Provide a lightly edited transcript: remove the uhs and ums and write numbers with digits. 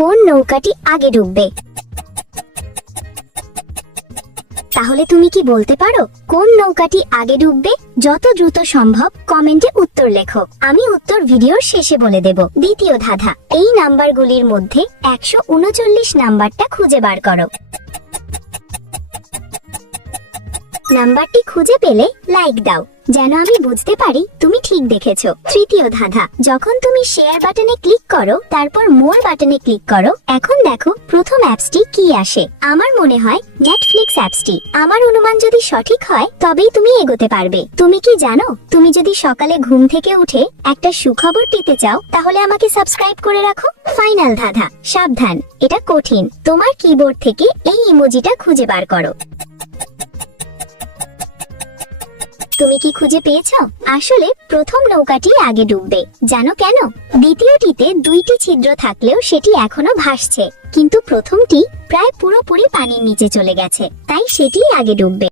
কোন নৌকাটি আগে ডুববে? তাহলে তুমি কি বলতে পারো কোন নৌকাটি আগে ডুববে? যত দ্রুত সম্ভব কমেন্টে উত্তর লেখো। আমি উত্তর ভিডিওর শেষে বলে দেব। দ্বিতীয় ধাঁধা, এই নাম্বারগুলির মধ্যে 139 নাম্বারটা খুঁজে বার করো। নাম্বারটি খুঁজে পেলে লাইক দাও, যেন আমি বুঝতে পারি তুমি ঠিক দেখেছো। তৃতীয় ধাঁধা, যখন তুমি শেয়ার বাটনে ক্লিক করো তারপর মোর বাটনে ক্লিক করো, এখন দেখো প্রথম অ্যাপসটি কি আসে। আমার মনে হয় নেটফ্লিক্স অ্যাপসটি। আমার অনুমান যদি সঠিক হয় তবেই তুমি এগোতে পারবে। তুমি কি জানো, তুমি যদি সকালে ঘুম থেকে উঠে একটা সুখবর পেতে চাও তাহলে আমাকে সাবস্ক্রাইব করে রাখো। ফাইনাল ধাঁধা, সাবধান, এটা কঠিন। তোমার কিবোর্ড থেকে এই ইমোজিটা খুঁজে বার করো। তুমি কি খুঁজে পেয়েছো? আসলে প্রথম নৌকাটি আগে ডুববে। জানো কেন? দ্বিতীয়টিতে 2টি ছিদ্র থাকলেও সেটি এখনো ভাসছে, কিন্তু প্রথমটি প্রায় পুরোপুরি পানির নিচে চলে গেছে, তাই সেটি আগে ডুববে।